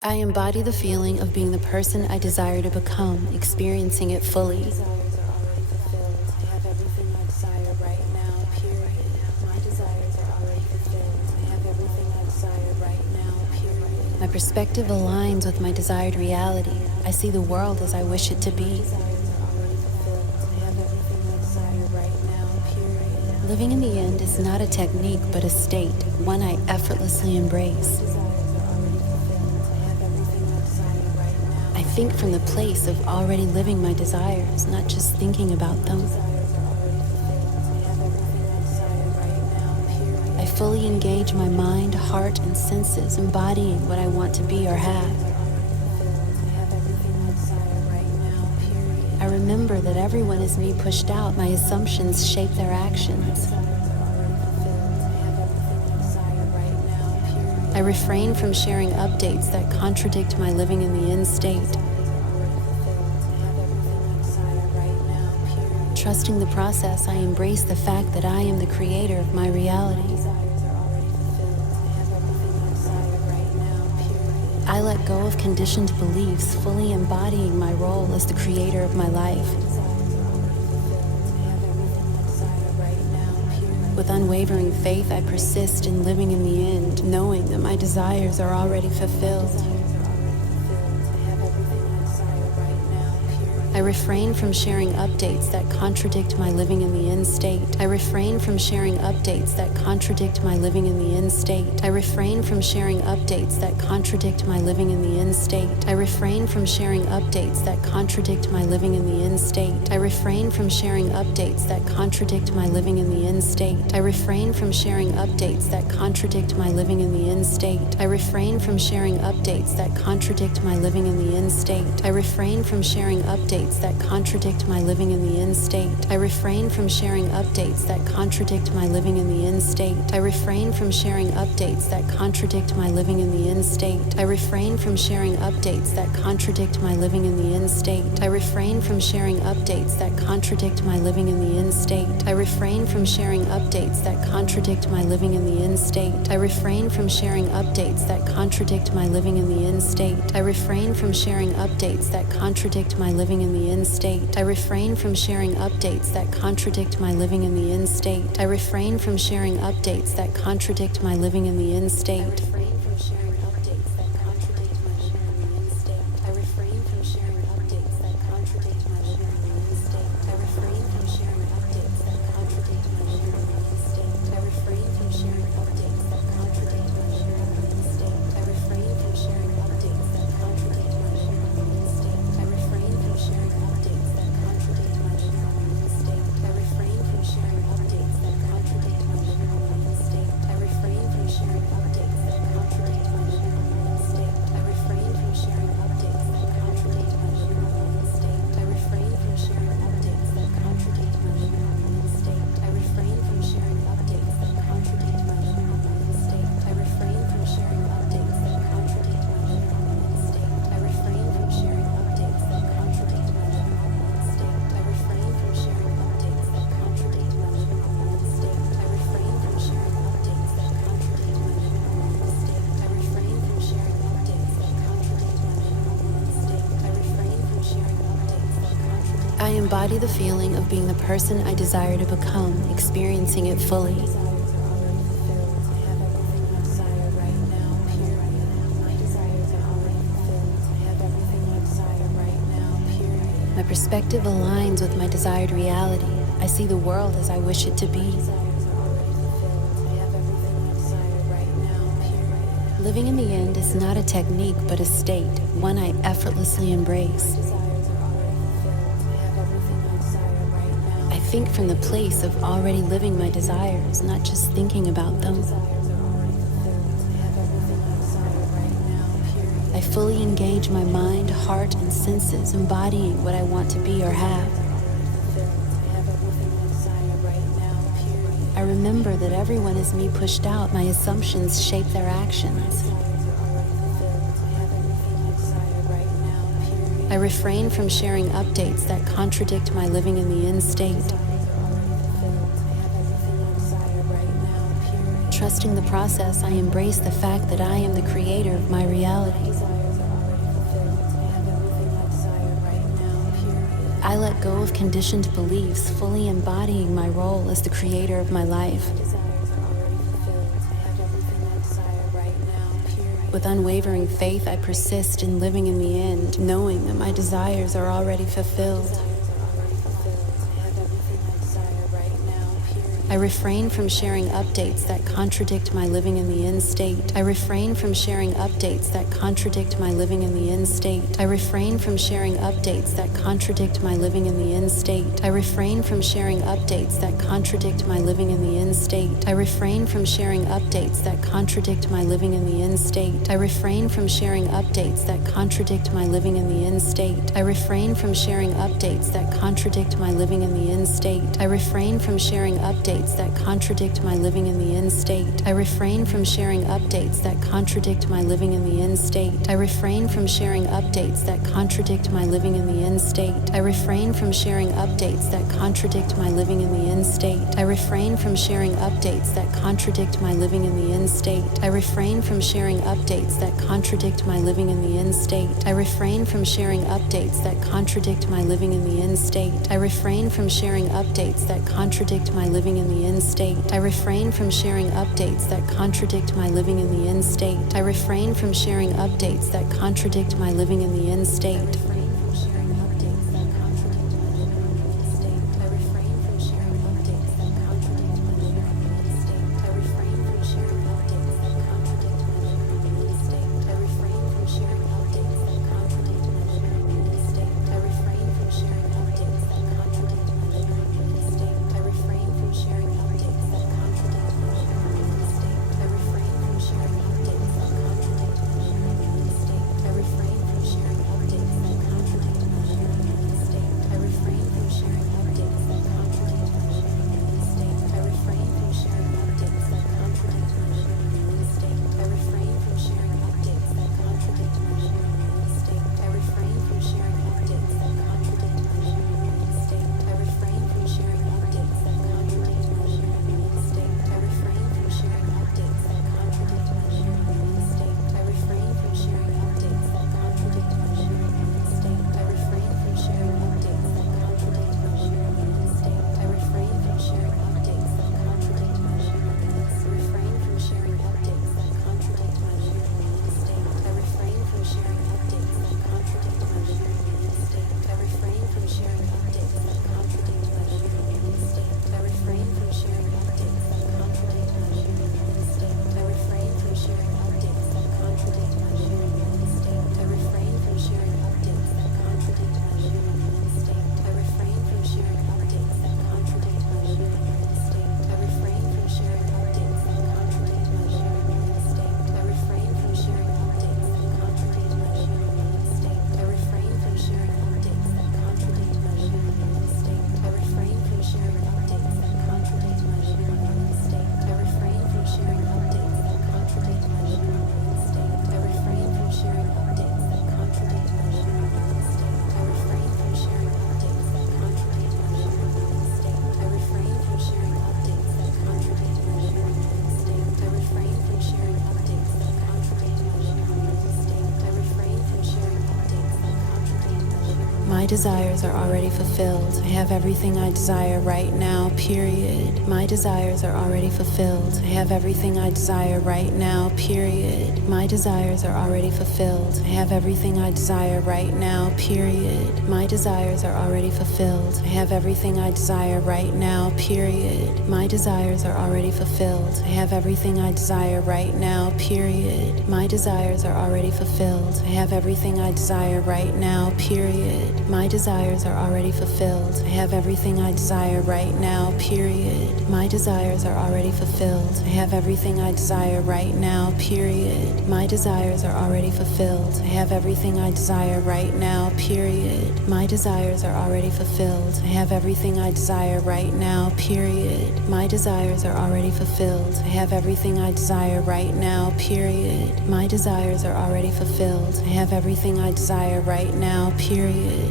I embody the feeling of being the person I desire to become, experiencing it fully. My perspective aligns with my desired reality. I see the world as I wish it to be. Living in the end is not a technique but a state, one I effortlessly embrace. I think from the place of already living my desires, not just thinking about them. I fully engage my mind, heart, and senses, embodying what I want to be or have. I remember that everyone is me pushed out. My assumptions shape their actions. I refrain from sharing updates that contradict my living in the end state. Trusting the process, I embrace the fact that I am the creator of my reality. I let go of conditioned beliefs, fully embodying my role as the creator of my life. With unwavering faith, I persist in living in the end, knowing that my desires are already fulfilled. I refrain from sharing updates that contradict my living in the end state. I refrain from sharing updates that contradict my living in the end state. I refrain from sharing updates that contradict my living in the end state. I refrain from sharing updates that contradict my living in the end state. I refrain from sharing updates that contradict my living in the end state. I refrain from sharing updates that contradict my living in the end state. I refrain from sharing updates that contradict my living in the end state. I refrain from sharing updates that contradict my living in the end state. I refrain from sharing updates that contradict my living in the end state. I refrain from sharing updates that contradict my living in the end state. I refrain from sharing updates that contradict my living in the end state. I refrain from sharing updates that contradict my living in the end state. I refrain from sharing updates that contradict my living in the end state. I refrain from sharing updates that contradict my living in the end state. I refrain from sharing updates that contradict my living in the end state. I refrain from sharing updates that contradict my living in the end state. I refrain from sharing updates that contradict my living in the end state. I embody the feeling of being the person I desire to become, experiencing it fully. My perspective aligns with my desired reality. I see the world as I wish it to be. Living in the end is not a technique but a state, one I effortlessly embrace. I think from the place of already living my desires, not just thinking about them. I fully engage my mind, heart, and senses, embodying what I want to be or have. I remember that everyone is me pushed out. My assumptions shape their actions. I refrain from sharing updates that contradict my living in the end state. trusting the process, I embrace the fact that I am the creator of my reality. I let go of conditioned beliefs, fully embodying my role as the creator of my life. With unwavering faith, I persist in living in the end, knowing that my desires are already fulfilled. I refrain from sharing updates that contradict my living in the end state. I refrain from sharing updates that contradict my living in the end state. I refrain from sharing updates that contradict my living in the end state. I refrain from sharing updates that contradict my living in the end state. I refrain from sharing updates that contradict my living in the end state. I refrain from sharing updates that contradict my living in the end state. I refrain from sharing updates that contradict my living in the end state. I refrain from sharing updates that contradict my living in the end state. I refrain from sharing updates that contradict my living in the end state. I refrain from sharing updates that contradict my living in the end state. I refrain from sharing updates that contradict my living in the end state. I refrain from sharing updates that contradict my living in the end state. I refrain from sharing updates that contradict my living in the end state. I refrain from sharing updates that contradict my living in the end state. I refrain from sharing updates that contradict my living in the end state. I refrain from sharing updates that contradict my living in the end state. I refrain from sharing updates that contradict my living in the end state. My desires are already fulfilled. I have everything I desire right now, period. My desires are already fulfilled. I have everything I desire right now, period. My desires are already fulfilled. I have everything I desire right now, period. My desires are already fulfilled. I have everything I desire right now, period. My desires are already fulfilled. I have everything I desire right now, period. My desires are already fulfilled. I have everything I desire right now, period. My desires are already fulfilled. I have everything I desire right now, period. My desires are already fulfilled. I have everything I desire right now, period. My desires are already fulfilled. I have everything I desire right now, period. My desires are already fulfilled. I have everything I desire right now, period. My desires are already fulfilled. I have everything I desire right now, period. My desires are already fulfilled. I have everything I desire right now, period.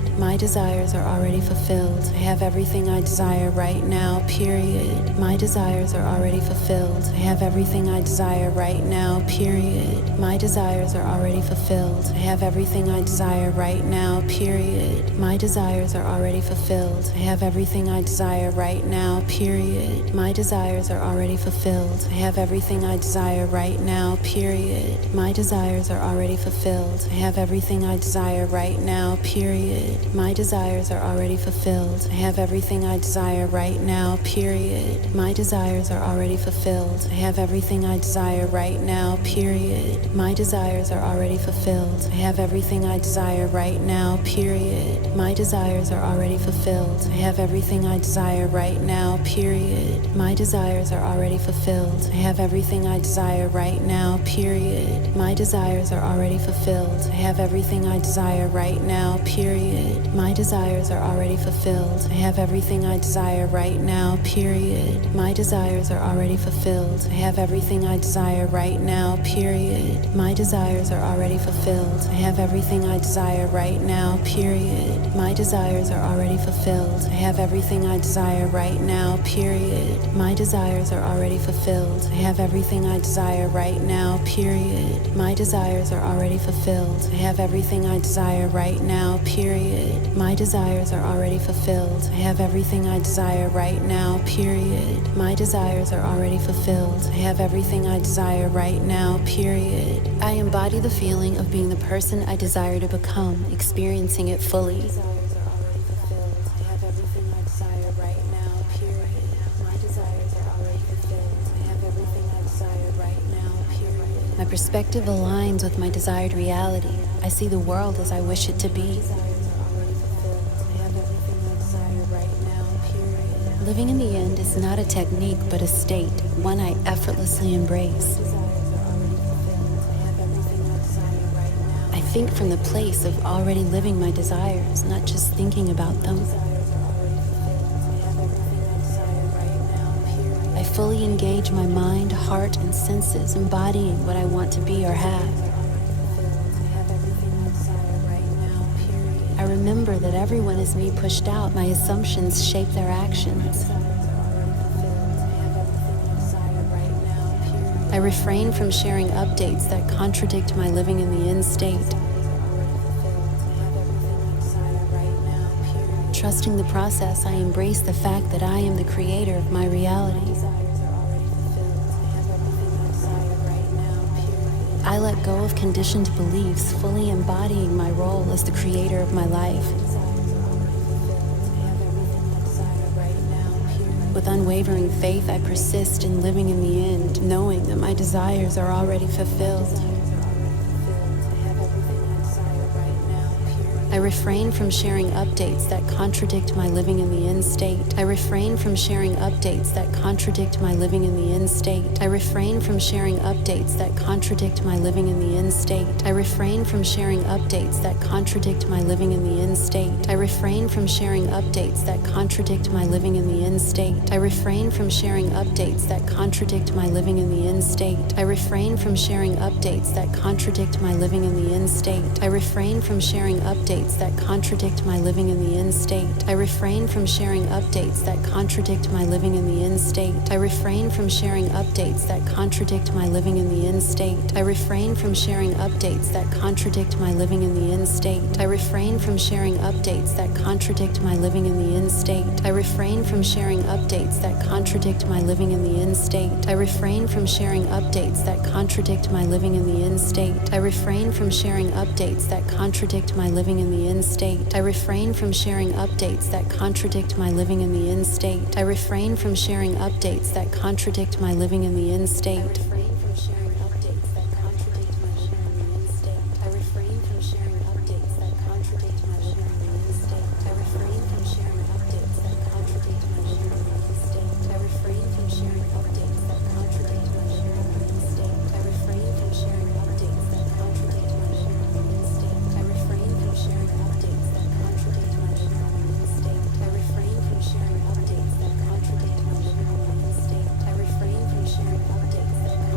My desires are already fulfilled. I have everything I desire right now, period. My desires are already fulfilled. I have everything I desire right now, period. My desires are already fulfilled. I have everything I desire right now, period. My desires are already fulfilled. I have everything I desire right now, period. My desires are already fulfilled. I have everything I desire right now, period. My desires are already fulfilled. I have everything I desire right now, period. My desires are already fulfilled. I have everything I desire right now, period. My desires are already fulfilled. I have everything I desire right now, period. My desires are already fulfilled. I have everything I desire right now, period. My desires are already fulfilled. I have everything I desire right now, period. My desires are already fulfilled. I have everything I desire right now, period. My desires are already fulfilled. I have everything I desire right now, period. My desires are already fulfilled. I have everything I desire right now, period. My desires are already fulfilled. I have everything I desire right now, period. My desires are already fulfilled. I have everything I desire right now, period. My desires are already fulfilled. I have everything I desire right now, period. My desires are already fulfilled. I have everything I desire right now, period. My desires are already fulfilled. I have everything I desire right now, period. My desires are already fulfilled. I have everything I desire right now, period. My desires are already fulfilled. I have everything I desire right now, period. I embody the feeling of being the person I desire to become, experiencing it fully. My perspective aligns with my desired reality. I see the world as I wish it to be. Living in the end is not a technique, but a state, one I effortlessly embrace. I think from the place of already living my desires, not just thinking about them. I fully engage my mind, heart, and senses, embodying what I want to be or have. I remember that everyone is me pushed out. My assumptions shape their actions. I refrain from sharing updates that contradict my living in the end state. Trusting the process, I embrace the fact that I am the creator of my reality. I let go of conditioned beliefs, fully embodying my role as the creator of my life. With unwavering faith, I persist in living in the end, knowing that my desires are already fulfilled. I refrain from sharing updates that contradict my living in the end state. I refrain from sharing updates that contradict my living in the end state. I refrain from sharing updates that contradict my living in the end state. I refrain from sharing updates that contradict my living in the end state. I refrain from sharing updates that contradict my living in the end state. I refrain from sharing updates that contradict my living in the end state. I refrain from sharing updates that contradict my living in the end state. I refrain from sharing updates that contradict my living in the end state. I refrain from sharing updates that contradict my living in the end state. I refrain from sharing updates that contradict my living in the end state. I refrain from sharing updates that contradict my living in the end state. I refrain from sharing updates that contradict my living in the end state. I refrain from sharing updates that contradict my living in the end state. I refrain from sharing updates that contradict my living in the end state. I refrain from sharing updates that contradict my living in the end state. I refrain from sharing updates that contradict my living in the end state. I refrain from sharing updates that contradict my living in the end state.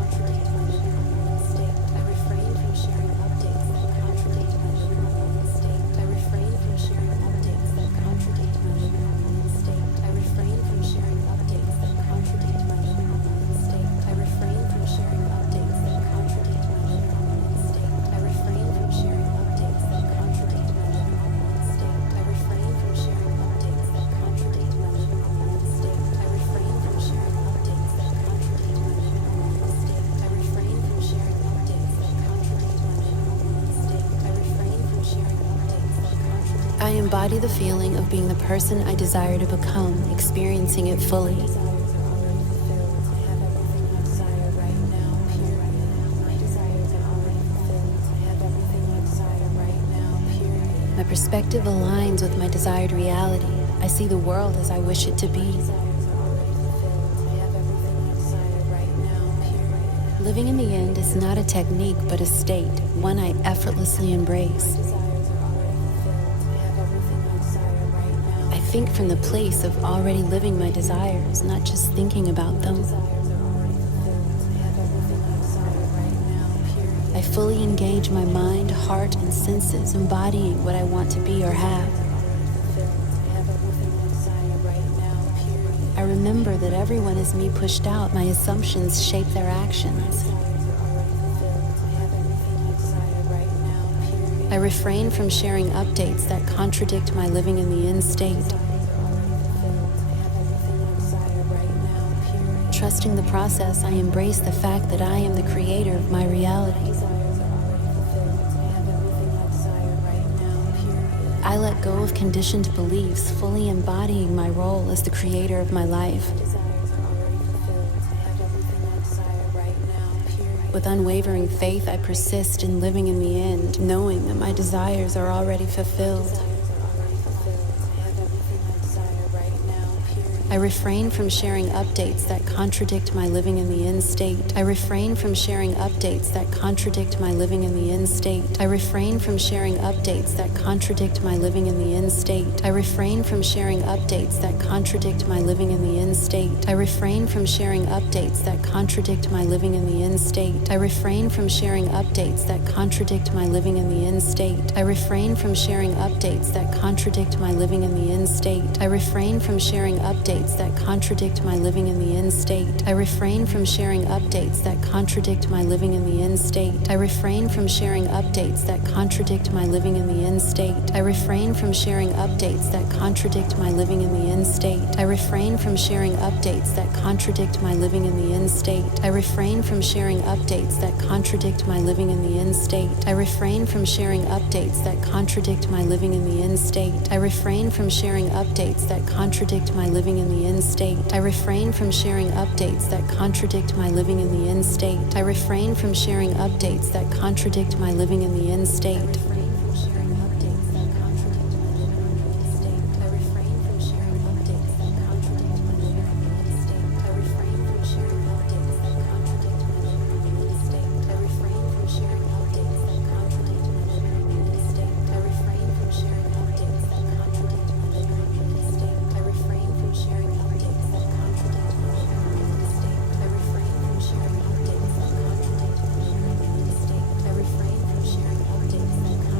embody the feeling of being the person I desire to become, experiencing it fully. My perspective aligns with my desired reality. I see the world as I wish it to be. Living in the end is not a technique, but a state, one I effortlessly embrace. I think from the place of already living my desires, not just thinking about them. I fully engage my mind, heart, and senses, embodying what I want to be or have. I remember that everyone is me pushed out. My assumptions shape their actions. I refrain from sharing updates that contradict my living in the end state. Trusting the process, I embrace the fact that I am the creator of my reality. I let go of conditioned beliefs, fully embodying my role as the creator of my life. With unwavering faith, I persist in living in the end, knowing that my desires are already fulfilled. I refrain from sharing updates that contradict my living in the end state. I refrain from sharing updates that contradict my living in the end state. I refrain from sharing updates that contradict my living in the end state. I refrain from sharing updates that contradict my living in the end state. I refrain from sharing updates that contradict my living in the end state. I refrain from sharing updates that contradict my living in the end state. I refrain from sharing updates that contradict my living in the end state. I refrain from sharing updates that contradict my living in the end state. I refrain from sharing updates that contradict my living in the end state. I refrain from sharing updates that contradict my living in the end state. I refrain from sharing updates that contradict my living in the end state. I refrain from sharing updates that contradict my living in the end state. I refrain from sharing updates that contradict my living in the end state. I refrain from sharing updates that contradict my living in the end state. I refrain from sharing updates that contradict my living in the end state. I refrain from sharing updates that contradict my living in the end state. I refrain from sharing updates that contradict my living in the end state.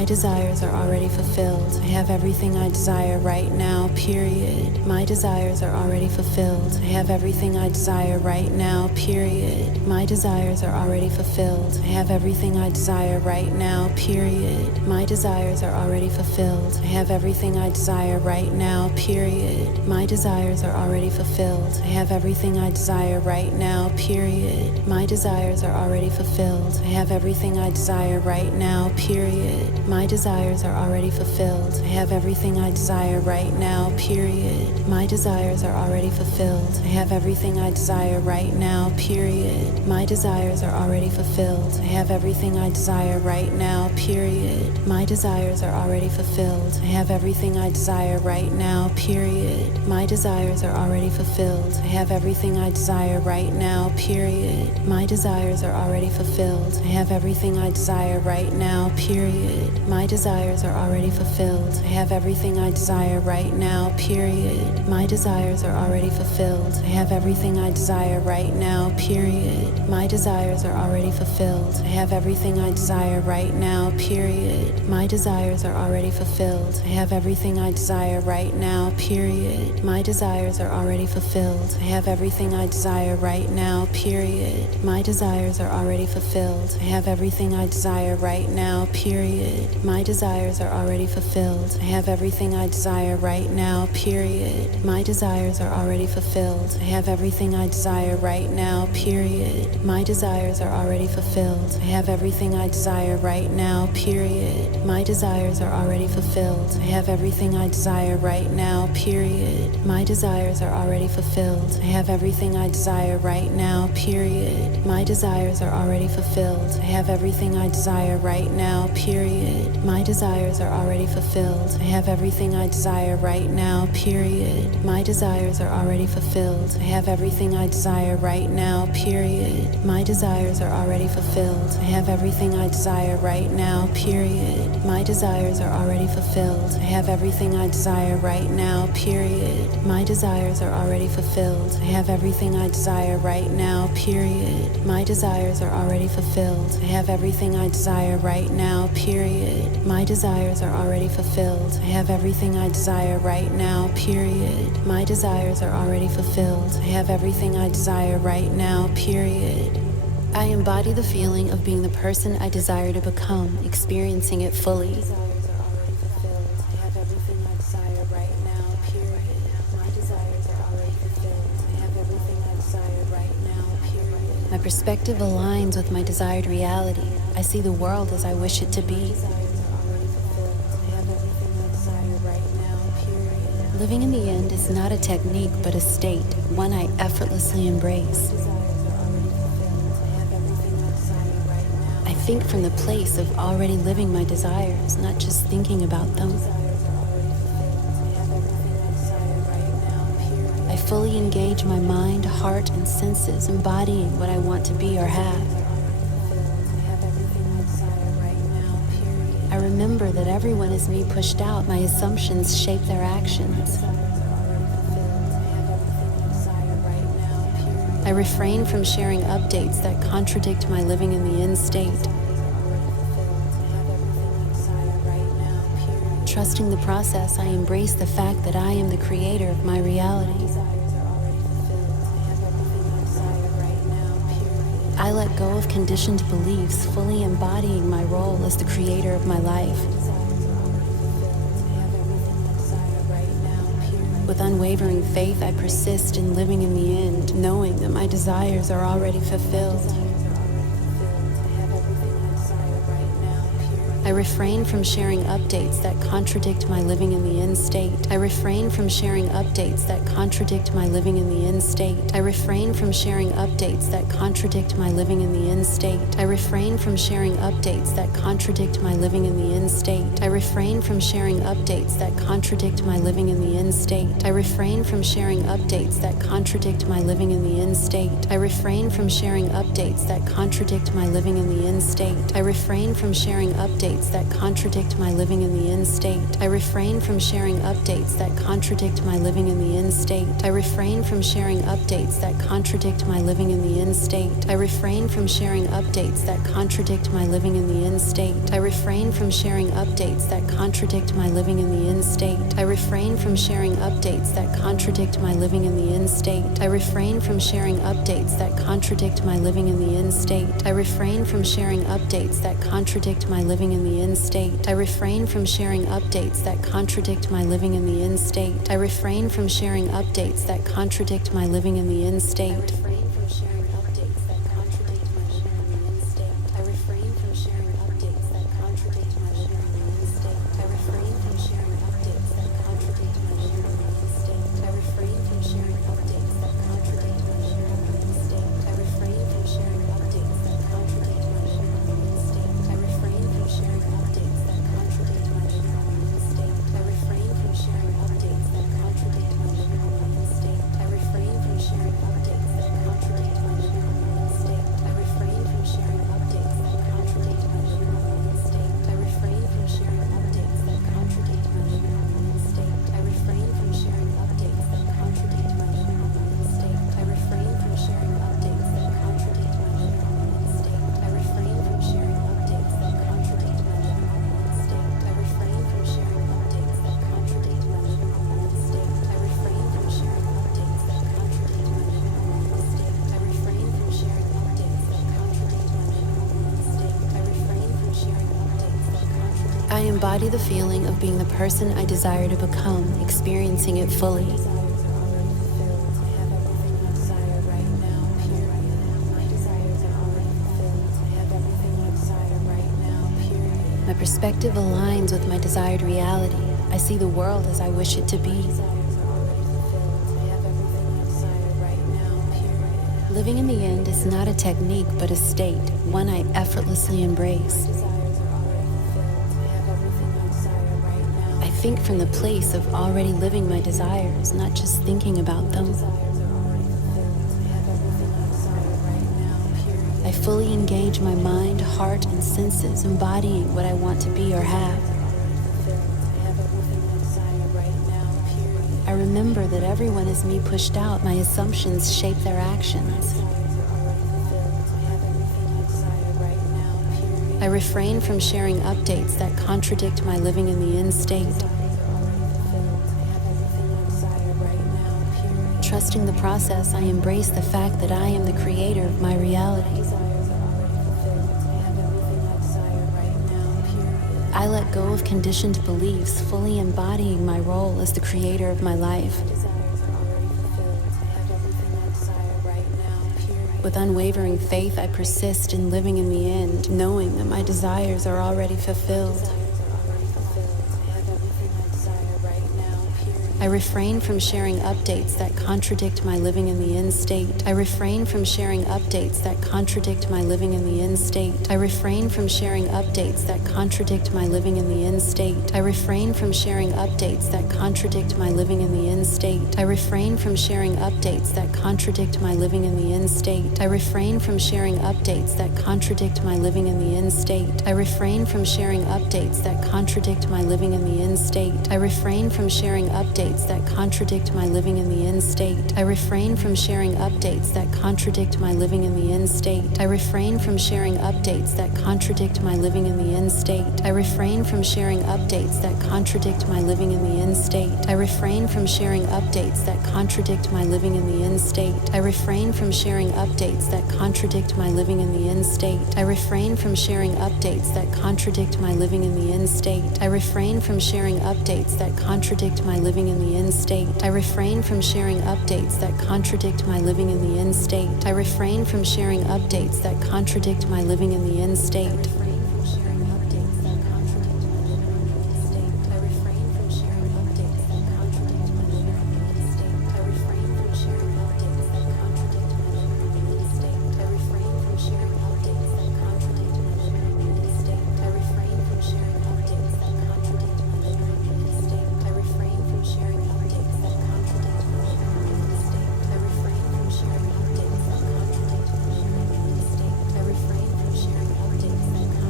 My desires are already fulfilled. I have everything I desire right now, period. My desires are already fulfilled. I have everything I desire right now, period. My desires are already fulfilled. I have everything I desire right now, period. My desires are already fulfilled. I have everything I desire right now, period. My desires are already fulfilled. I have everything I desire right now, period. My desires are already fulfilled. I have everything I desire right now, period. My desires are already fulfilled. I have everything I desire right now, period. My desires are already fulfilled. I have everything I desire right now, period. My desires are already fulfilled. I have everything I desire right now, period. My desires are already fulfilled. I have everything I desire right now, period. My desires are already fulfilled. I have everything I desire right now, period. My desires are already fulfilled. I have everything I desire right now, period. My desires are already fulfilled. I have everything I desire right now, period. My desires are already fulfilled. I have everything I desire right now, period. My desires are already fulfilled. I have everything I desire right now, period. My desires are already fulfilled. I have everything I desire right now, period. My desires are already fulfilled. I have everything I desire right now, period. My desires are already fulfilled. I have everything I desire right now, period. My desires are already fulfilled. I have everything I desire right now, period. My desires are already fulfilled. I have everything I desire right now, period. My desires are already fulfilled. I have everything I desire right now, period. My desires are already fulfilled. I have everything I desire right now, period. My desires are already fulfilled. I have everything I desire right now, period. My desires are already fulfilled. I have everything I desire right now, period. My desires are already fulfilled. I have everything I desire right now, period. My desires are already fulfilled. I have everything I desire right now, period. My desires are already fulfilled. I have everything I desire right now, period. My desires are already fulfilled. I have everything I desire right now, period. My desires are already fulfilled. I have everything I desire right now, period. My desires are already fulfilled. I have everything I desire right now, period. My desires are already fulfilled. I have everything I desire right now, period. My desires are already fulfilled. I have everything I desire right now, period. I embody the feeling of being the person I desire to become, experiencing it fully. My perspective aligns with my desired reality. I see the world as I wish it to be. Living in the end is not a technique, but a state, one I effortlessly embrace. I think from the place of already living my desires, not just thinking about them. I fully engage my mind, heart, and senses, embodying what I want to be or have. I remember that everyone is me pushed out. My assumptions shape their actions. I refrain from sharing updates that contradict my living in the end state. Trusting the process, I embrace the fact that I am the creator of my reality. I let go of conditioned beliefs, fully embodying my role as the creator of my life. With unwavering faith, I persist in living in the end, knowing that my desires are already fulfilled. I refrain from sharing updates that contradict my living in the end state. I refrain from sharing updates that contradict my living in the end state. I refrain from sharing updates that contradict my living in the end state. I refrain from sharing updates that contradict my living in the end state. I refrain from sharing updates that contradict my living in the end state. I refrain from sharing updates that contradict my living in the end state. I refrain from sharing updates that contradict my living in the end state. I refrain from sharing updates updates that contradict my living in the end state. I refrain from sharing updates that contradict my living in the end state. I refrain from sharing updates that contradict my living in the end state. I refrain from sharing updates that contradict my living in the end state. I refrain from sharing updates that contradict my living in the end state. I refrain from sharing updates that contradict my living in the end state. I refrain from sharing updates that contradict my living in the end state. I refrain from sharing updates that contradict my living in the end state. I refrain from sharing updates that contradict my living in the end state. I refrain from sharing updates that contradict my living in the end state. I embody the feeling of being the person I desire to become, experiencing it fully. My perspective aligns with my desired reality. I see the world as I wish it to be. Living in the end is not a technique, but a state, one I effortlessly embrace. I think from the place of already living my desires, not just thinking about them. I fully engage my mind, heart, and senses, embodying what I want to be or have. I remember that everyone is me pushed out. My assumptions shape their actions. I refrain from sharing updates that contradict my living in the end state. Trusting the process, I embrace the fact that I am the creator of my reality. I let go of conditioned beliefs, fully embodying my role as the creator of my life. With unwavering faith, I persist in living in the end, knowing that my desires are already fulfilled. I refrain from sharing updates that contradict my living in the end state. I refrain from sharing updates that contradict my living in the end state. I refrain from sharing updates that contradict my living in the end state. I refrain from sharing updates that contradict my living in the end state. I refrain from sharing updates that contradict my living in the end state. I refrain from sharing updates that contradict my living in the end state. I refrain from sharing updates that contradict my living in the end state. I refrain from sharing updates that contradict my living in the end state. I refrain from sharing updates that contradict my living in the end state. I refrain from sharing updates that contradict my living in the end state. I refrain from sharing updates that contradict my living in the end state. I refrain from sharing updates that contradict my living in the end state. I refrain from sharing updates that contradict my living in the end state. I refrain from sharing updates that contradict my living in the end state. I refrain from sharing updates that contradict my living in the end state. I refrain from sharing updates that contradict my living in the end state. I refrain from sharing updates that contradict my living in the end state.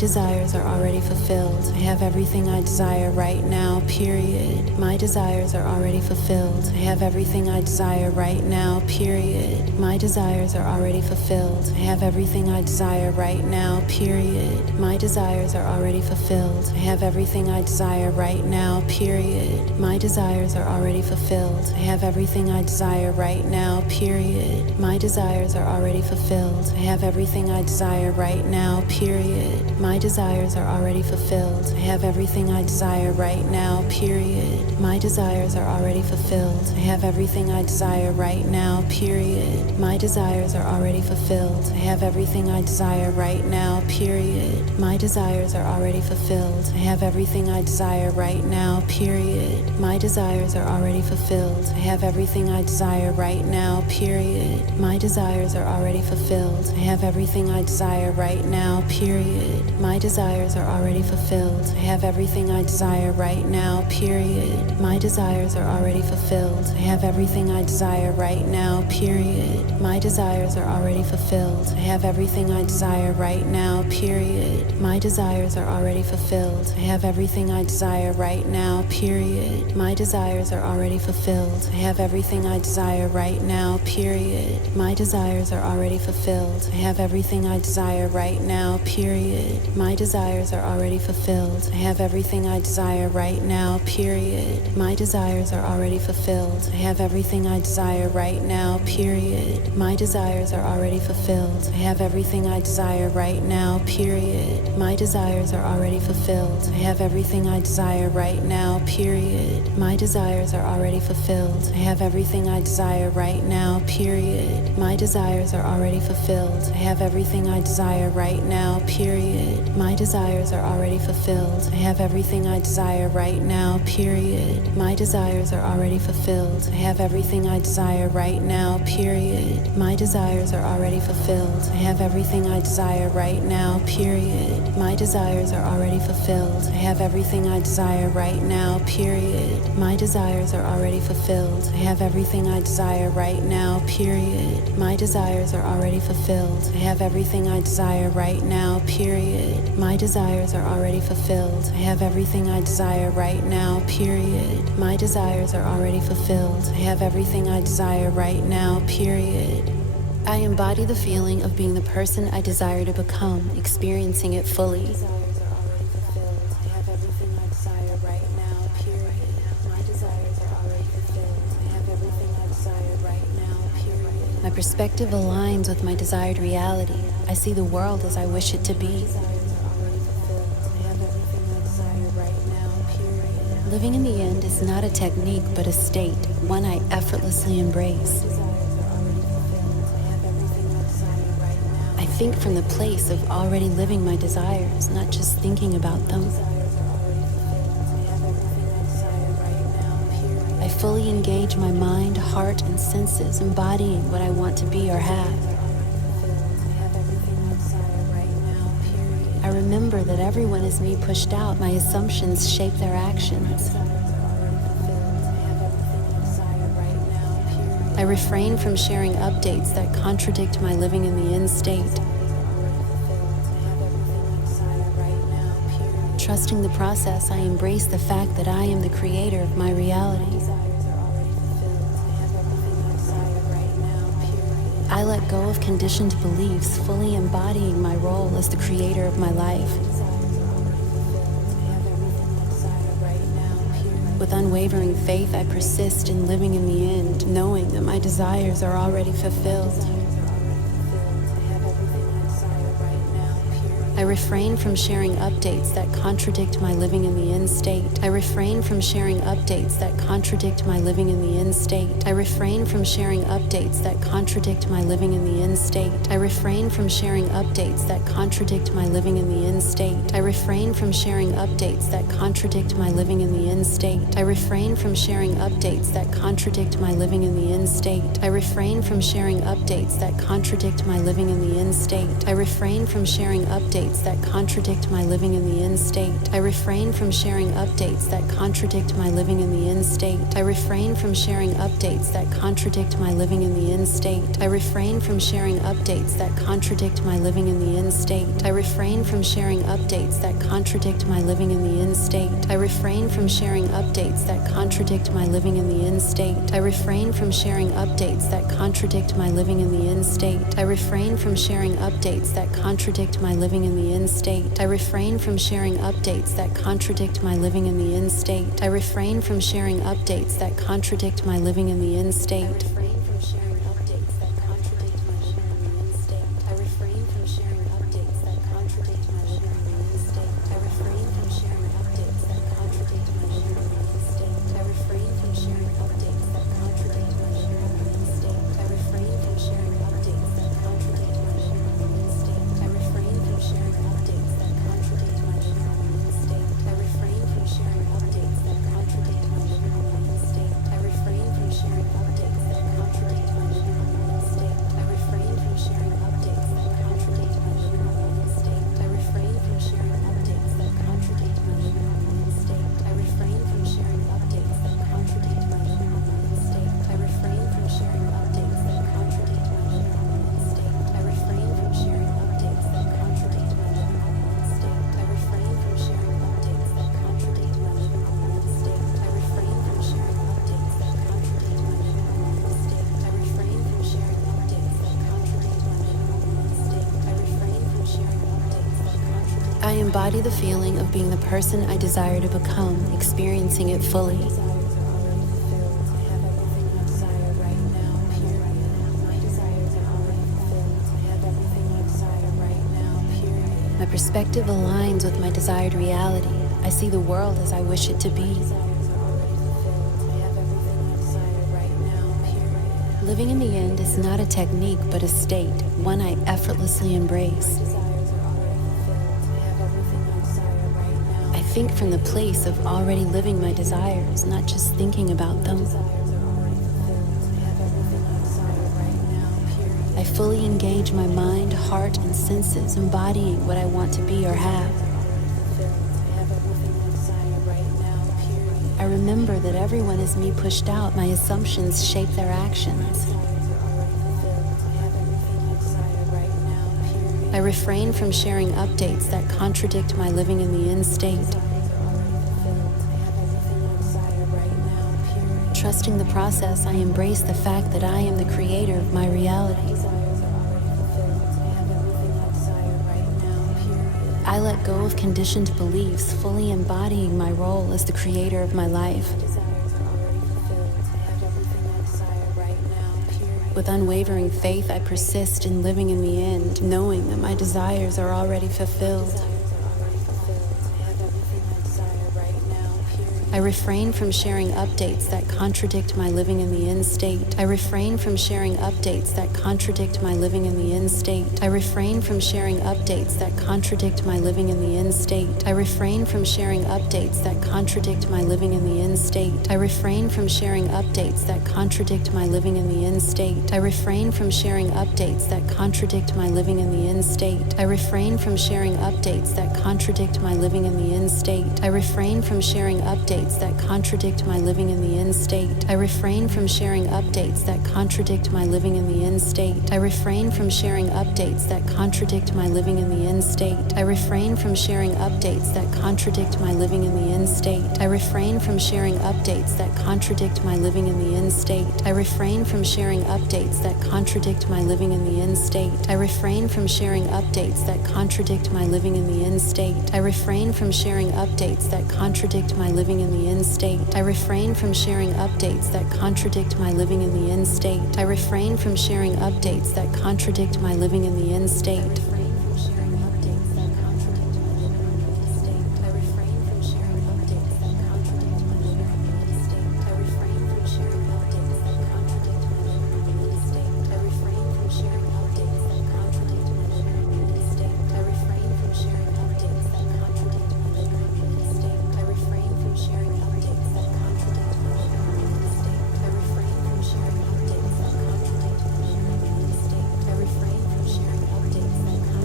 desires are already fulfilled. I have everything I desire right now, period. My desires are already fulfilled. I have everything I desire right now, period. My desires are already fulfilled. I have everything I desire right now, period. My desires are already fulfilled. I have everything I desire right now, period. My desires are already fulfilled. I have everything I desire right now, period. My desires are already fulfilled. I have everything I desire right now, period. My desires are already fulfilled. I have everything I desire right now, period. My desires are already fulfilled. I have everything I desire right now, period. My desires are already fulfilled. I have everything I desire right now, period. My desires are already fulfilled. I have everything I desire right now, period. My desires are already fulfilled. I have everything I desire right now, period. My desires are already fulfilled. I have everything I desire right now, period. My desires are already fulfilled. I have everything I desire right now, period. My desires are already fulfilled. I have everything I desire right now, period. My desires are already fulfilled. I have everything I desire right now, period. My desires are already fulfilled. I have everything I desire right now, period. My desires are already fulfilled. I have everything I desire right now, period. My desires are already fulfilled. I have everything I desire right now, period. My desires are already fulfilled. I have everything I desire right now, period. My desires are already fulfilled. I have everything I desire right now, period. My desires are already fulfilled. I have everything I desire right now, period. My desires are already fulfilled. I have everything I desire right now, period. My desires are already fulfilled. I have everything I desire right now, period. My desires are already fulfilled. I have everything I desire right now, period. My desires are already fulfilled. I have everything I desire right now, period. My desires are already fulfilled. I have everything I desire right now, period. My desires are already fulfilled. I have everything I desire right now, period. My desires are already fulfilled. I have everything I desire right now, period. My desires are already fulfilled. I have everything I desire right now, period. My desires are already fulfilled. I have everything I desire right now, period. My desires are already fulfilled. I have everything I desire right now, period. My desires are already fulfilled. I have everything I desire right now, period. I embody the feeling of being the person I desire to become, experiencing it fully. My perspective aligns with my desired reality. I see the world as I wish it to be. Living in the end is not a technique, but a state, one I effortlessly embrace. I think from the place of already living my desires, not just thinking about them. I fully engage my mind, heart, and senses, embodying what I want to be or have. I remember that everyone is me pushed out. My assumptions shape their actions. I refrain from sharing updates that contradict my living in the end state. Trusting the process, I embrace the fact that I am the creator of my reality. I let go of conditioned beliefs, fully embodying my role as the creator of my life. With unwavering faith, I persist in living in the end, knowing that my desires are already fulfilled. I refrain from sharing updates that contradict my living in the end state. I refrain from sharing updates that contradict my living in the end state. I refrain from sharing updates that contradict my living in the end state. I refrain from sharing updates that contradict my living in the end state. I refrain from sharing updates that contradict my living in the end state. I refrain from sharing updates that contradict my living in the end state. I refrain from sharing updates that contradict my living in the end state. I refrain from sharing updates updates that contradict my living in the end state. I refrain from sharing updates that contradict my living in the end state. I refrain from sharing updates that contradict my living in the end state. I refrain from sharing updates that contradict my living in the end state. I refrain from sharing updates that contradict my living in the end state. I refrain from sharing updates that contradict my living in the end state. I refrain from sharing updates that contradict my living in the end state. I refrain from sharing updates that contradict my living in the end state. I refrain from sharing updates that contradict my living in the end state. I refrain from sharing updates that contradict my living in the end state. I embody the feeling of being the person I desire to become, experiencing it fully. My perspective aligns with my desired reality. I see the world as I wish it to be. Living in the end is not a technique, but a state, one I effortlessly embrace. I think from the place of already living my desires, not just thinking about them. I fully engage my mind, heart, and senses, embodying what I want to be or have. I remember that everyone is me pushed out. My assumptions shape their actions. I refrain from sharing updates that contradict my living in the end state. Trusting the process, I embrace the fact that I am the creator of my reality. I let go of conditioned beliefs, fully embodying my role as the creator of my life. With unwavering faith, I persist in living in the end, knowing that my desires are already fulfilled. I refrain from sharing updates that contradict my living in the end state. I refrain from sharing updates that contradict my living in the end state. I refrain from sharing updates that contradict my living in the end state. I refrain from sharing updates that contradict my living in the end state. I refrain from sharing updates that contradict my living in the end state. I refrain from sharing updates that contradict my living in the end state. I refrain from sharing updates that contradict my living in the end state. I refrain from sharing updates that contradict my living in the end state. I refrain from sharing updates that contradict my living in the end state. I refrain from sharing updates that contradict my living in the end state. I refrain from sharing updates that contradict my living in the end state. I refrain from sharing updates that contradict my living in the end state. I refrain from sharing updates that contradict my living in the end state. I refrain from sharing updates that contradict my living in the end state. I refrain from sharing updates that contradict my living in the end state. I refrain from sharing updates that contradict my living in the end state. I refrain from sharing updates that contradict my living in the end state.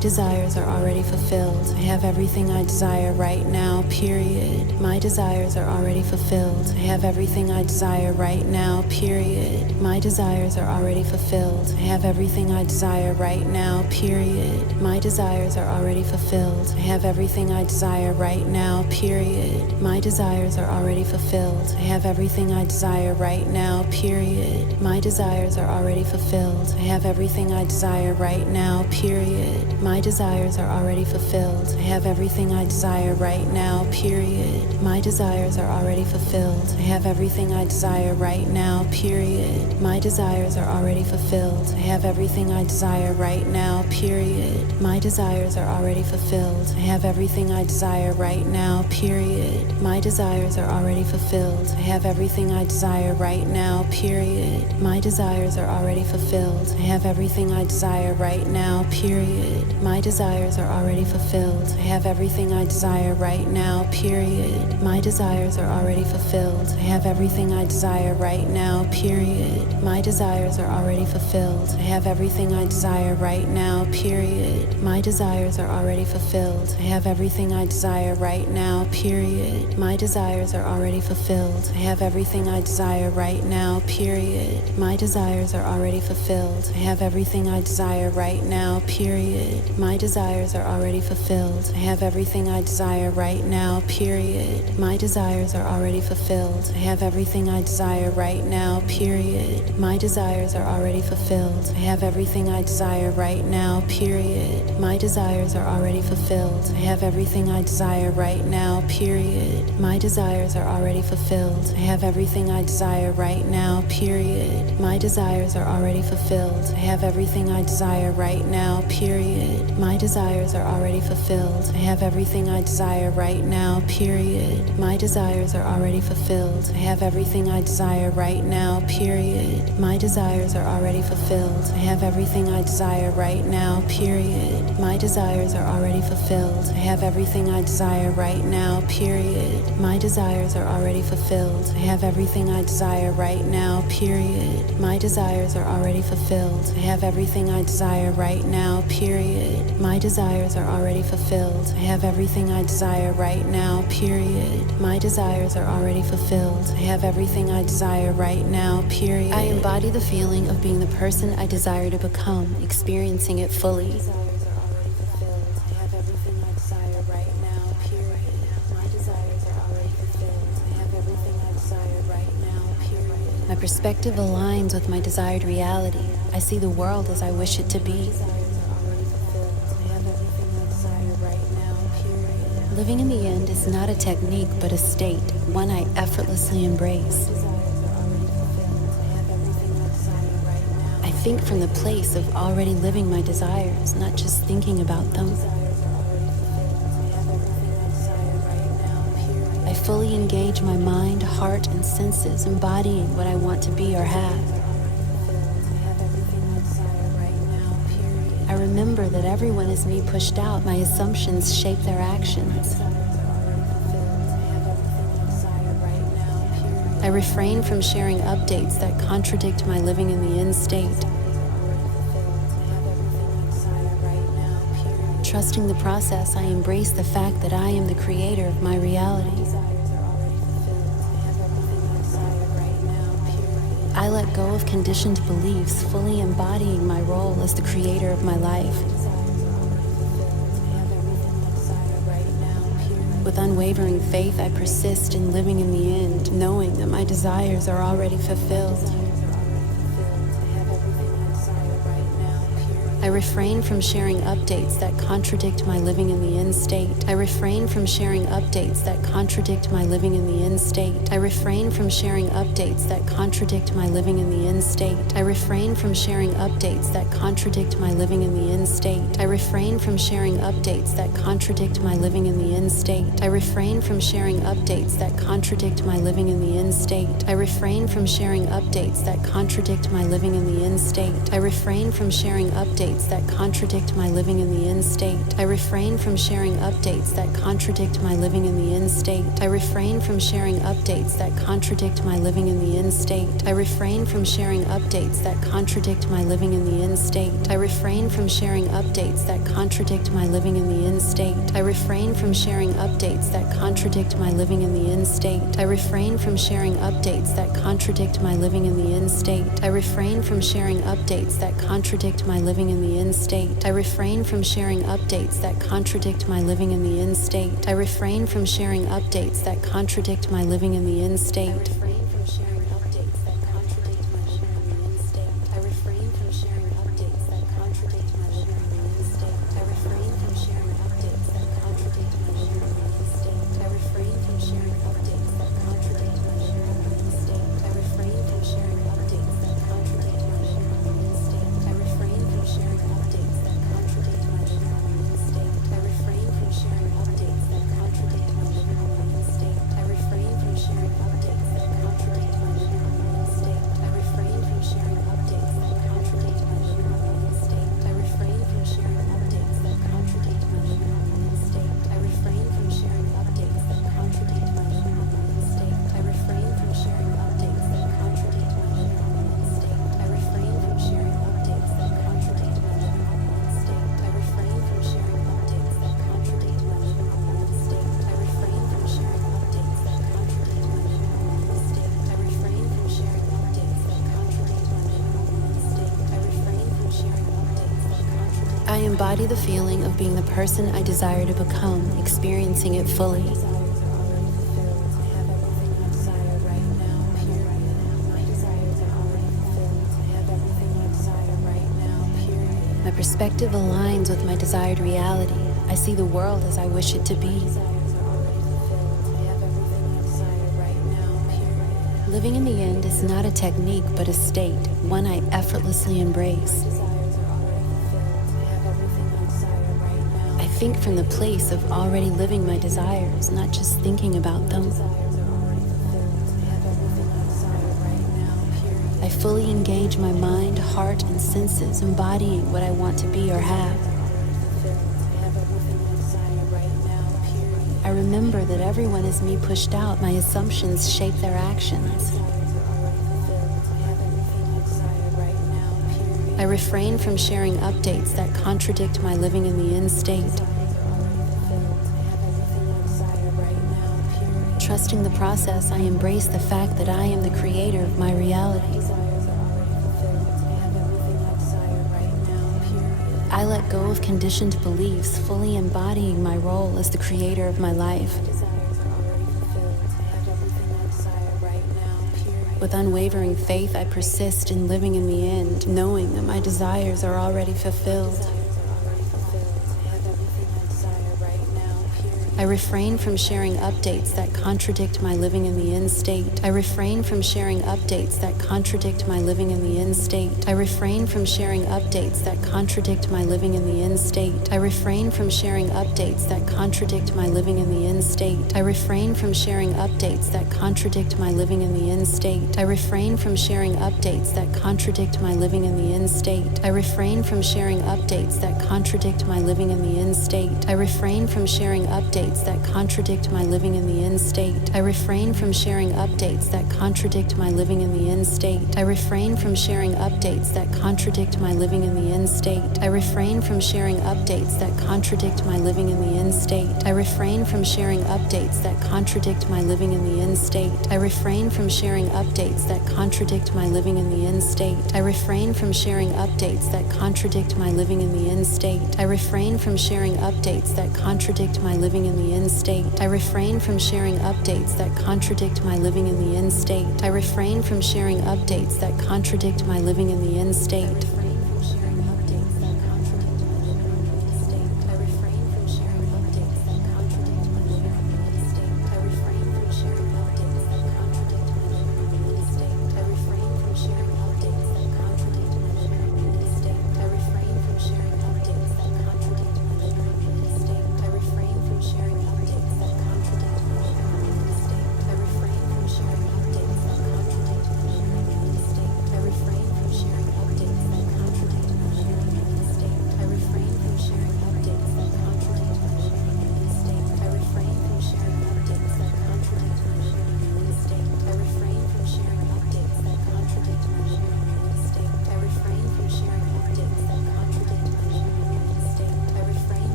desires are already fulfilled. I have everything I desire right now, period. My desires are already fulfilled. I have everything I desire right now, period. My desires are already fulfilled. I have everything I desire right now, period. My desires are already fulfilled. I have everything I desire right now, period. My desires are already fulfilled. I have everything I desire right now, period. My desires are already fulfilled. I have everything I desire right now, period. My desires are already fulfilled. I have everything I desire right now, period. My desires are already fulfilled. I have everything I desire right now, period. My desires are already fulfilled. I have everything I desire right now, period. My desires are already fulfilled. I have everything I desire right now, period. My desires are already fulfilled. I have everything I desire right now, period. My desires are already fulfilled. I have everything I desire right now, period. My desires are already fulfilled. I have everything I desire right now, period. My desires are already fulfilled. I have everything I desire right now, period. My desires are already fulfilled. I have everything I desire right now, period. My desires are already fulfilled. I have everything I desire right now, period. My desires are already fulfilled. I have everything I desire right now, period. My desires are already fulfilled. I have everything I desire right now, period. My desires are already fulfilled. I have everything I desire right now, period. My desires are already fulfilled. I have everything I desire right now, period. My desires are already fulfilled. I have everything I desire right now, period. My desires are already fulfilled. I have everything I desire right now, period. My desires are already fulfilled. I have everything I desire right now, period. My desires are already fulfilled. I have everything I desire right now, period. My desires are already fulfilled. I have everything I desire right now, period. My desires are already fulfilled. I have everything I desire right now, period. My desires are already fulfilled. I have everything I desire right now, period. My desires are already fulfilled. I have everything I desire right now, period. My desires are already fulfilled. I have everything I desire right now, period. My desires are already fulfilled. I have everything I desire right now, period. My desires are already fulfilled. I have everything I desire right now, period. My desires are already fulfilled. I have everything I desire right now, period. I embody the feeling of being the person I desire to become, experiencing it fully. My perspective aligns with my desired reality. I see the world as I wish it to be. Living in the end is not a technique, but a state, one I effortlessly embrace. I think from the place of already living my desires, not just thinking about them. I fully engage my mind, heart, and senses, embodying what I want to be or have. I remember that everyone is me pushed out. My assumptions shape their actions. I refrain from sharing updates that contradict my living in the end state. Trusting the process, I embrace the fact that I am the creator of my reality. I let go of conditioned beliefs, fully embodying my role as the creator of my life. With unwavering faith, I persist in living in the end, knowing that my desires are already fulfilled. I refrain from sharing updates that contradict my living in the end state. I refrain from sharing updates that contradict my living in the end state. I refrain from sharing updates that contradict my living in the end state. I refrain from sharing updates that contradict my living in the end state. I refrain from sharing updates that contradict my living in the end state. I refrain from sharing updates that contradict my living in the end state. I refrain from sharing updates that contradict my living in the end state. I refrain from sharing updates updates that contradict my living in the end state. I refrain from sharing updates that contradict my living in the end state. I refrain from sharing updates that contradict my living in the end state. I refrain from sharing updates that contradict my living in the end state. I refrain from sharing updates that contradict my living in the end state. I refrain from sharing updates that contradict my living in the end state. I refrain from sharing updates that contradict my living in the end state. I refrain from sharing updates that contradict my living in the end state. I refrain from sharing updates that contradict my living in the end state. I refrain from sharing updates that contradict my living in the end state. I embody the feeling of being the person I desire to become, experiencing it fully. My perspective aligns with my desired reality. I see the world as I wish it to be. Living in the end is not a technique, but a state, one I effortlessly embrace. I think from the place of already living my desires, not just thinking about them. I fully engage my mind, heart, and senses, embodying what I want to be or have. I remember that everyone is me pushed out. My assumptions shape their actions. I refrain from sharing updates that contradict my living in the end state. Trusting the process, I embrace the fact that I am the creator of my reality. I let go of conditioned beliefs, fully embodying my role as the creator of my life. With unwavering faith, I persist in living in the end, knowing that my desires are already fulfilled. I refrain from sharing updates that contradict my living in the end state. I refrain from sharing updates that contradict my living in the end state. I refrain from sharing updates that contradict my living in the end state. I refrain from sharing updates that contradict my living in the end state. I refrain from sharing updates that contradict my living in the end state. I refrain from sharing updates that contradict my living in the end state. I refrain from sharing updates that contradict my living in the end state. I refrain from sharing updates that contradict my living in the end state. I refrain from sharing updates that contradict my living in the end state. I refrain from sharing updates that contradict my living in the end state. I refrain from sharing updates that contradict my living in the end state. I refrain from sharing updates that contradict my living in the end state. I refrain from sharing updates that contradict my living in the end state. I refrain from sharing updates that contradict my living in the end state. I refrain from sharing updates that contradict my living in the end state. I refrain from sharing updates that contradict my living in the end state. I refrain from sharing updates that contradict my living in the end state.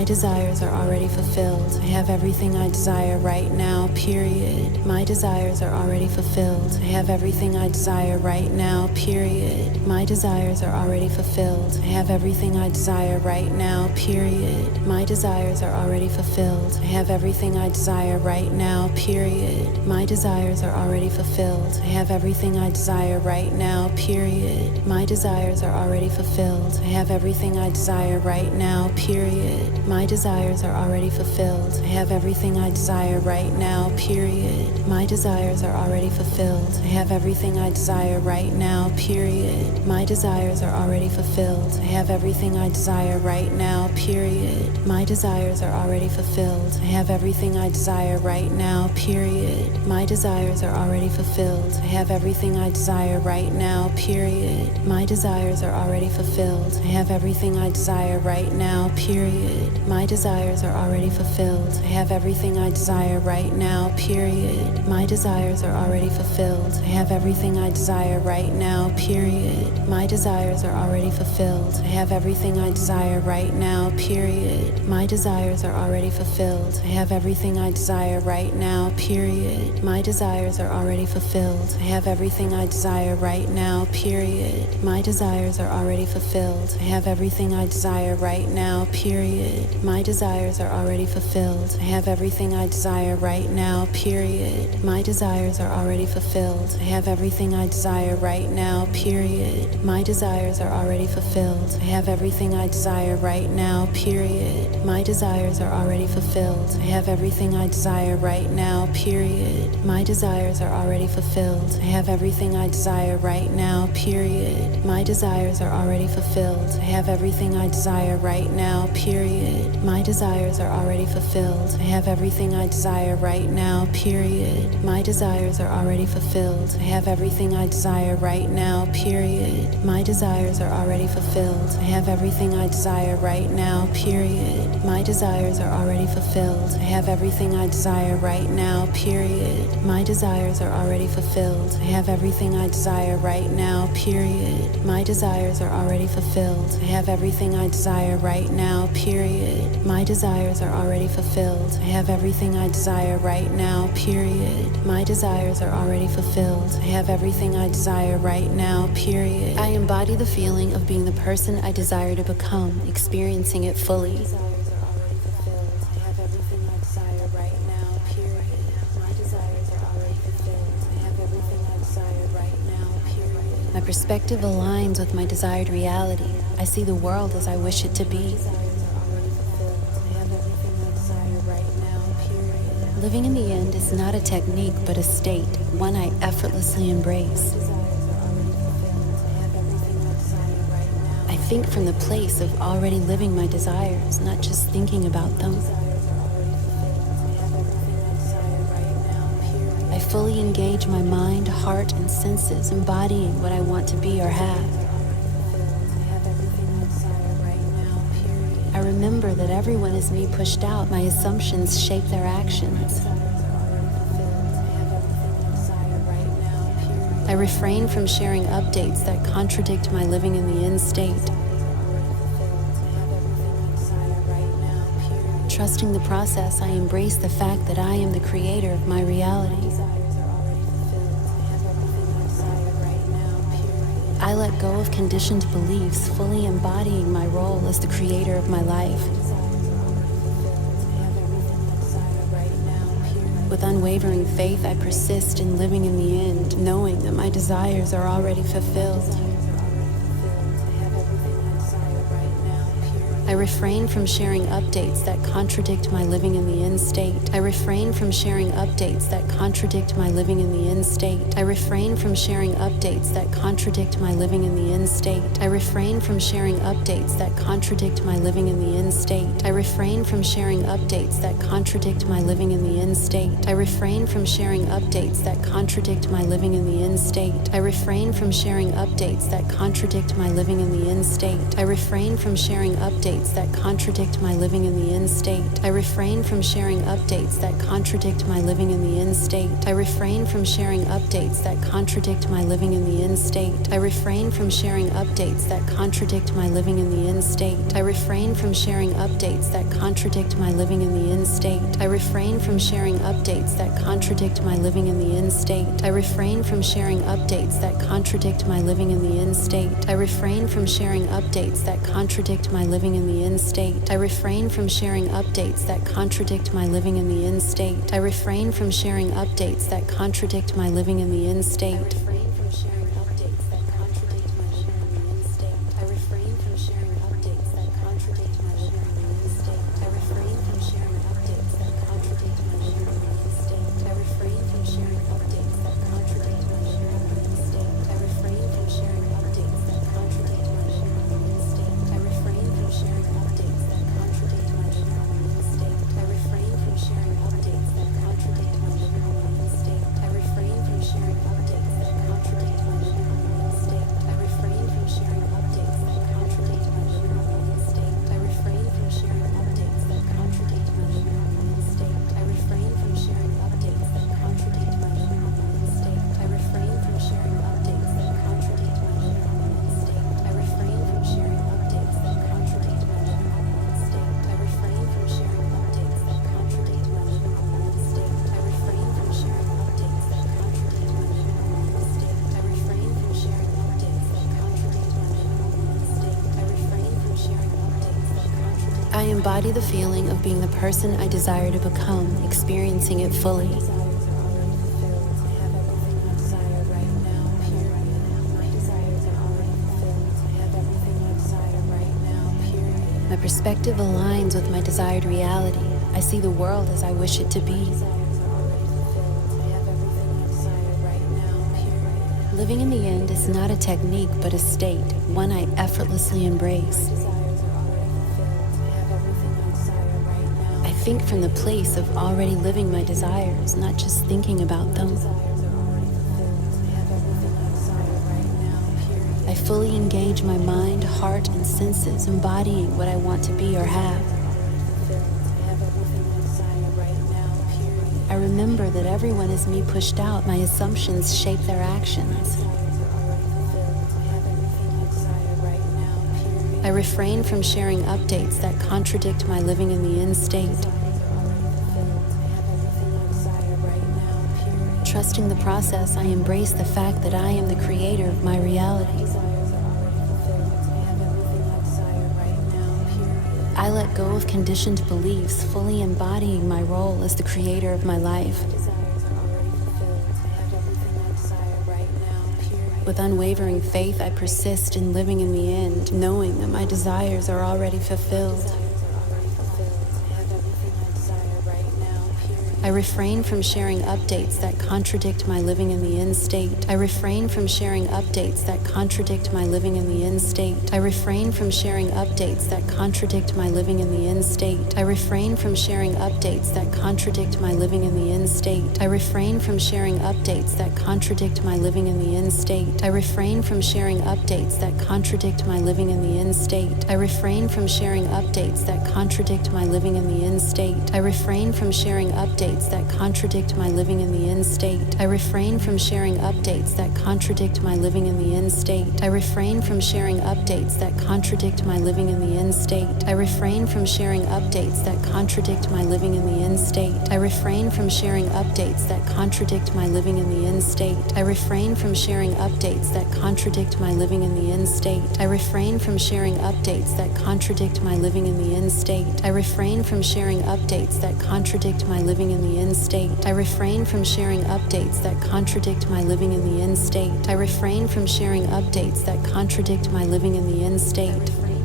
My desires are already fulfilled. I have everything I desire right now, period. My desires are already fulfilled. I have everything I desire right now, period. My desires are already fulfilled. I have everything I desire right now, period. My desires are already fulfilled. I have everything I desire right now, period. My desires are already fulfilled. I have everything I desire right now, period. My desires are already fulfilled. I have everything I desire right now, period. My desires are already fulfilled. I have everything I desire right now, period. My desires are already fulfilled. I have everything I desire right now, period. My desires are already fulfilled. I have everything I desire right now, period. My desires are already fulfilled. I have everything I desire right now, period. My desires are already fulfilled. I have everything I desire right now, period. My desires are already fulfilled. I have everything I desire right now, period. My desires are already fulfilled. I have everything I desire right now, period. My desires are already fulfilled. I have everything I desire right now, period. My desires are already fulfilled. I have everything I desire right now, period. My desires are already fulfilled. I have everything I desire right now, period. My desires are already fulfilled. I have everything I desire right now, period. My desires are already fulfilled. I have everything I desire right now, period. My desires are already fulfilled. I have everything I desire right now, period. My desires are already fulfilled. I have everything I desire right now, period. My desires are already fulfilled. I have everything I desire right now, period. My desires are already fulfilled. I have everything I desire right now, period. My desires are already fulfilled. I have everything I desire right now, period. My desires are already fulfilled. I have everything I desire right now, period. My desires are already fulfilled. I have everything I desire right now, period. My desires are already fulfilled. I have everything I desire right now, period. My desires are already fulfilled. I have everything I desire right now, period. My desires are already fulfilled. I have everything I desire right now, period. My desires are already fulfilled. I have everything I desire right now, period. My desires are already fulfilled. I have everything I desire right now, period. My desires are already fulfilled. I have everything I desire right now, period. My desires are already fulfilled. I have everything I desire right now, period. I embody the feeling of being the person I desire to become, experiencing it fully. My perspective aligns with my desired reality. I see the world as I wish it to be. Living in the end is not a technique, but a state, one I effortlessly embrace. I think from the place of already living my desires, not just thinking about them. I fully engage my mind, heart, and senses, embodying what I want to be or have. I remember that everyone is me pushed out. My assumptions shape their actions. I refrain from sharing updates that contradict my living in the end state. Trusting the process, I embrace the fact that I am the creator of my reality. I let go of conditioned beliefs, fully embodying my role as the creator of my life. With unwavering faith, I persist in living in the end, knowing that my desires are already fulfilled. I refrain from sharing updates that contradict my living in the end state. I refrain from sharing updates that contradict my living in the end state. I refrain from sharing updates that contradict my living in the end state. I refrain from sharing updates that contradict my living in the end state. I refrain from sharing updates that contradict my living in the end state. I refrain from sharing updates that contradict my living in the end state. I refrain from sharing updates that contradict my living in the end state. I refrain from sharing updates updates that contradict my living in the end state. I refrain from sharing updates that contradict my living in the end state. I refrain from sharing updates that contradict my living in the end state. I refrain from sharing updates that contradict my living in the end state. I refrain from sharing updates that contradict my living in the end state. I refrain from sharing updates that contradict my living in the end state. I refrain from sharing updates that contradict my living in the end state. I refrain from sharing updates that contradict my living in the end state. I refrain from sharing updates that contradict my living in the end state. I refrain from sharing updates that contradict my living in the end state. I embody the feeling of being the person I desire to become, experiencing it fully. My perspective aligns with my desired reality. I see the world as I wish it to be. Living in the end is not a technique, but a state, one I effortlessly embrace. I think from the place of already living my desires, not just thinking about them. I fully engage my mind, heart, and senses, embodying what I want to be or have. I remember that everyone is me pushed out. My assumptions shape their actions. I refrain from sharing updates that contradict my living in the end state. Trusting the process, I embrace the fact that I am the creator of my reality. I let go of conditioned beliefs, fully embodying my role as the creator of my life. With unwavering faith, I persist in living in the end, knowing that my desires are already fulfilled. I refrain from sharing updates that contradict my living in the end state. I refrain from sharing updates that contradict my living in the end state. I refrain from sharing updates that contradict my living in the end state. I refrain from sharing updates that contradict my living in the end state. I refrain from sharing updates that contradict my living in the end state. I refrain from sharing updates that contradict my living in the end state. I refrain from sharing updates that contradict my living in the end state. I refrain from sharing updates that contradict my living in the end state. I refrain from sharing updates that contradict my living in the end state. I refrain from sharing updates that contradict my living in the end state. I refrain from sharing updates that contradict my living in the end state. I refrain from sharing updates that contradict my living in the end state. I refrain from sharing updates that contradict my living in the end state. I refrain from sharing updates that contradict my living in the end state. I refrain from sharing updates that contradict my living in the end state. I refrain from sharing updates that contradict my living in the end state. I refrain from sharing updates that contradict my living in the end state.